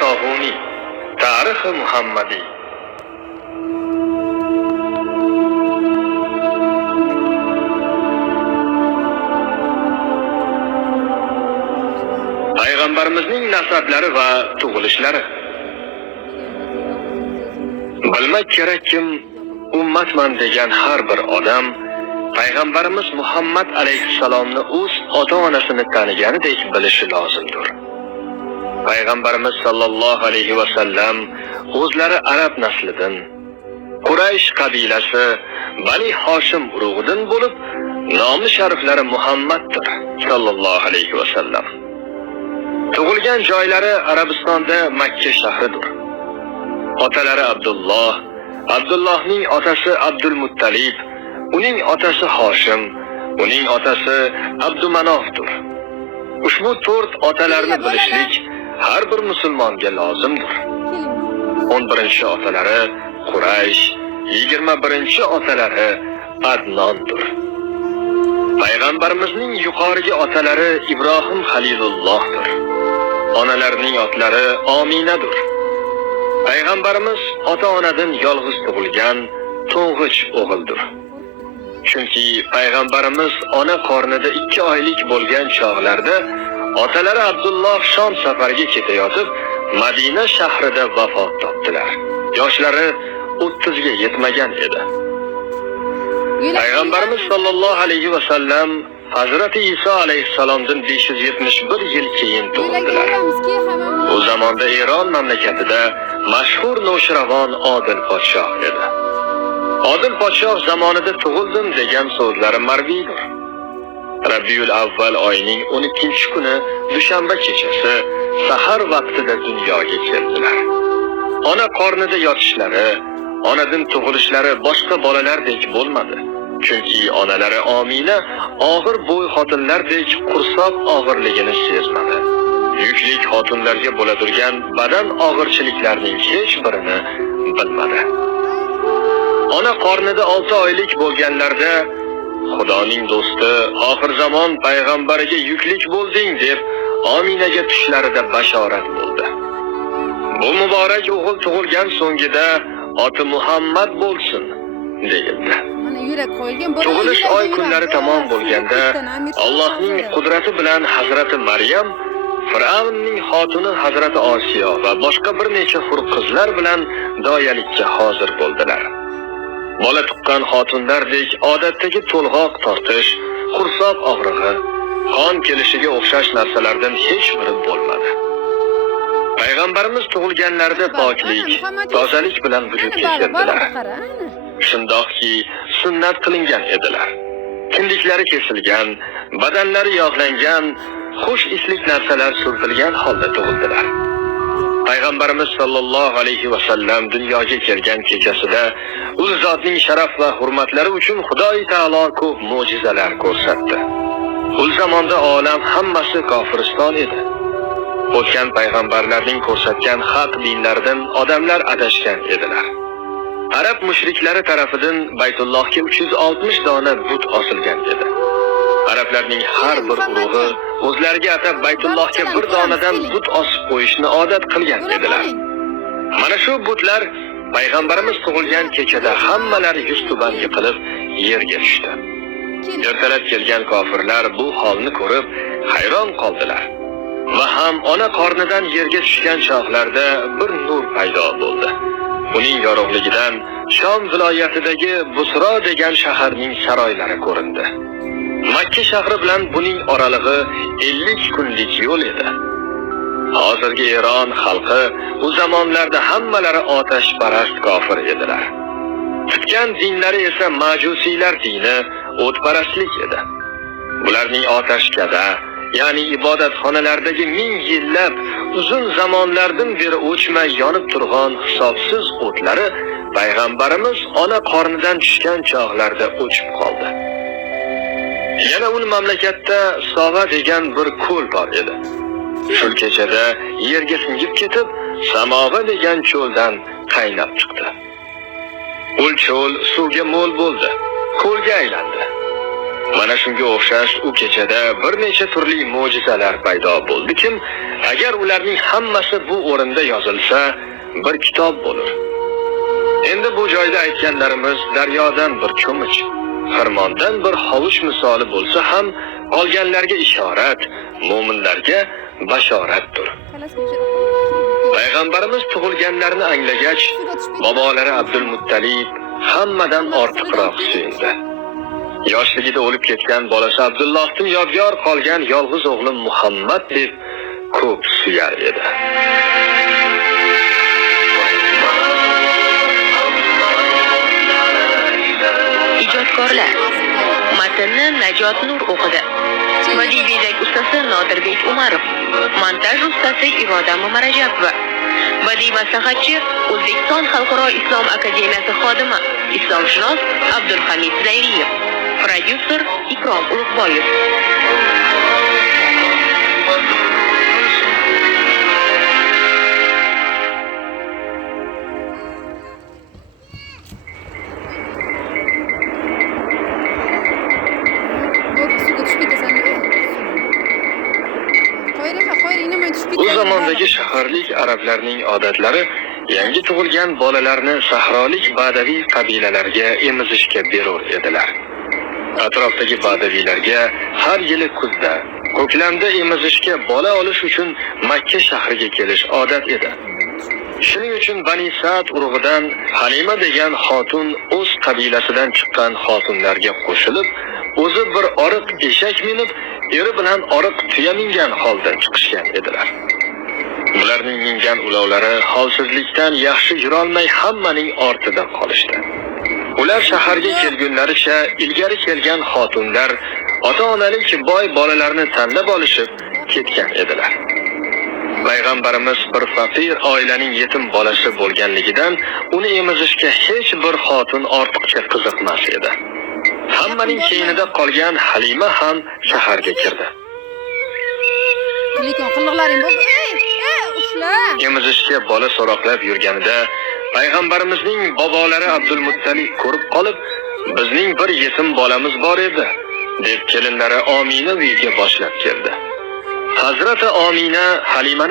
Sohuniy, Tarixi Muhammadiy. Payg'ambarimizning nasablari va tug'ilishlari. Bilmak kerak, kim ummatman degan har bir odam Payg'ambarimiz Muhammad alayhissalomni o'z ota-onasini taniganidek bilishi lozimdir. Payg'ambarimiz sallallohu alayhi va sallam o'zlari arab naslidan, Quraysh qabilasi Bani Hoshim urug'idan bo'lib, nomi shariflari Muhammaddir sallallohu alayhi va sallam. Tug'ilgan joylari Arabistonda Makka shahridir. Otalari Abdulloh, Abdullohning otasi Abdul Muttalib, uning otasi Hoshim, uning otasi Abdumanofdir. Ushbu 4 otalarni bilishlik har bir musulmonga lozimdir. 11-otalari Quraysh, 21-otalari Adnondir. Payg'ambarimizning yuqorgi otalari Ibrohim Xalilullohdir. Onalarining otlari Ominadir. Payg'ambarimiz ota-onadan yolg'iz tug'ilgan to'ng'ich o'g'ildir. Chunki payg'ambarimiz ona qornida 2 oylik bo'lgan chog'larda otalari Abdulloh Shom safariga ketayotib, Madina shahrida vafot topdilar. Yoshlari 30 ga yetmagan edi. Payg'ambarimiz sallallohu alayhi va sallam Hazrati Iso alayhissalomdan 571 yil keyin tug'ildilar. O zamonda Eron mamlakatida mashhur Noshravon Odil podshoh edi. Odil podshoh zamonida tug'ildim degan so'zlari marviydir. Rabiul Avval oyining 12-kuni dushanba kechasi sahar vaqtida dunyoga keldilar. Ona qornida yotishlari, onadan tug'ilishlari boshqa bolalardek bo'lmadi. Chunki onalari Omina og'ir bo'y xotinlardek qursoq og'irligini sezmadi. Yuklik xotinlarga bo'ladirgan badan og'irchiliklarning hech birini bilmadi. Ona qornida 6 oylik bo'lganlarda Xudoning do'sti oxir zamon payg'ambariga yuklik bo'lding deb Ominaga tushlarida bashorat bo'ldi. Bu muborak o'g'il tug'ilgan so'ngida oti Muhammad bo'lsin deyildi. Tug'ilish oy kunlari tamom bo'lganda Allohning qudrati bilan Hazrati Maryam Fir'avnning xotini Hazrati Osiyo va boshqa bir necha hur qizlar bilan doyalikka hozir bo'ldilar. Bola tuqqan xotinlardek odatdagi to'lg'oq tortish, qursoq og'rig'i, qon kelishiga o'xshash narsalardan hech biri bo'lmadi. Payg'ambarimiz tug'ilganlarida poklik, tozalik bilan vujudga keldilar. Shundoqki, sunnat qilingan edilar. Kindiklari kesilgan, badanlari yog'langan, xush islik narsalar surtilgan holda tug'ildilar. Payg'ambarimiz sallallohu alayhi va sallam dunyoga kelgan kechasida u zotning sharaf va hurmatlari uchun Xudoy taolo ko'p mo'jizalar ko'rsatdi. U zamonda olam hammasi kofiriston edi. O'tgan payg'ambarlarning ko'rsatgan haq dinlaridan odamlar adashgan edilar. Arab mushriklari tarafidan Baytullohga 360 dona but osilgan edi. Arablarning har bir urug'i o'zlariga atab Baytullohga bir donadan but osib qo'yishni odat qilgan edilar. Mana shu butlar payg'ambarimiz tug'ilgan kechada hammalari yuztuban yiqilib yerga tushdi. Ertalab kelgan kofirlar bu holni ko'rib hayron qoldilar. Va ham ona qornidan yerga tushgan chog'larda bir nur paydo bo'ldi. Uning yorug'ligidan Shom viloyatidagi Busro degan shaharning saroylari ko'rindi. Makka shahri bilan buning oralig'i 50 kunlik yo'l edi. Hozirgi Eron xalqi u zamonlarda hammalari otashparast kofir edilar. Tutgan dinlari esa majusiylar dini, o'tparastlik edi. Bularning otashkada, ya'ni ibodatxonalardagi 1000 yillab uzun zamonlardan beri o'chmay yonib turgan hisobsiz o'tlari payg'ambarimiz ona qornidan tushgan chog'larda o'chib qoldi. Yana uni mamlakatda Sova degan bir ko'l bor edi. Shu kechada yerga singib ketib, Samova degan cho'ldan qaynab chiqdi. U cho'l suvga mo'l bo'ldi, ko'lga aylandi. Mana shunga o'xshash u kechada bir necha turli mo'jizalar paydo bo'ldi. Kim agar ularning hammasi bu o'rinda yozilsa, bir kitob bo'lar. Endi bu joyda aytganlarimiz daryodan bir cho'mich, xirmondan bir hovuch misoli bo'lsa ham qolganlarga ishorat, mo'minlarga bashoratdir. Payg'ambarimiz tug'ilganlarini anglagach, bobolari Abdulmuttalib hammadan ortiqroq suyundi. Yoshligida o'lib ketgan bolasi Abdullohdan yodgor qolgan yolg'iz o'g'lim Muhammad deb ko'p suyar edi. Ijodkorlar matnni Najot Nur o'qidi. Badiiy bezak ustasi Nodirbek Umarov, montaj ustasi Iroda Mamarajabova, badiiy maslahatchi O'zbekiston Xalqaro Islom akademiyasi xodimi islomshunos Abdulhamid Zayriyev, prodyuser Ikrom Ulug'boyev. U zamondagi shaharlik arablarning odatlari yangi tug'ilgan bolalarni sahrolik badaviy qabilalarga emizishga berur edilar. Atrofdagi badaviylarga har yili kuzda, ko'klamda emizishga bola olish uchun Makka shahriga kelish odat edi. Shuning uchun Bani Sa'd urug'idan Halima degan xotun o'z qabilasidan chiqqan xotunlarga qo'shilib, o'zi bir oriq eshak minib, eri bilan oriq tuya mingan holda chiqishgan edilar. Ularning mingan ulovlari holsizlikdan yaxshi yurolmay hammaning ortida qolishdi. Ular shaharga kelgunlaricha ilgari kelgan xotunlar ota-onalik boy bolalarni tanlab olishib ketgan edilar. Payg'ambarimiz bir faqir oilaning yetim bolasi bo'lganligidan uni emizishga hech bir xotun ortiqcha qiziqmas edi. Hammaning keyinida qolgan Halima ham shaharga kirdi. Emizishga bola so'roqlab yurganida Payg'ambarimizning bobolari Abdulmuttalib ko'rib qolib, bizning bir yetim bolamiz bor edi, deb kelinlari Omina uyiga boshlab keldi. Hazrati Omina Halimani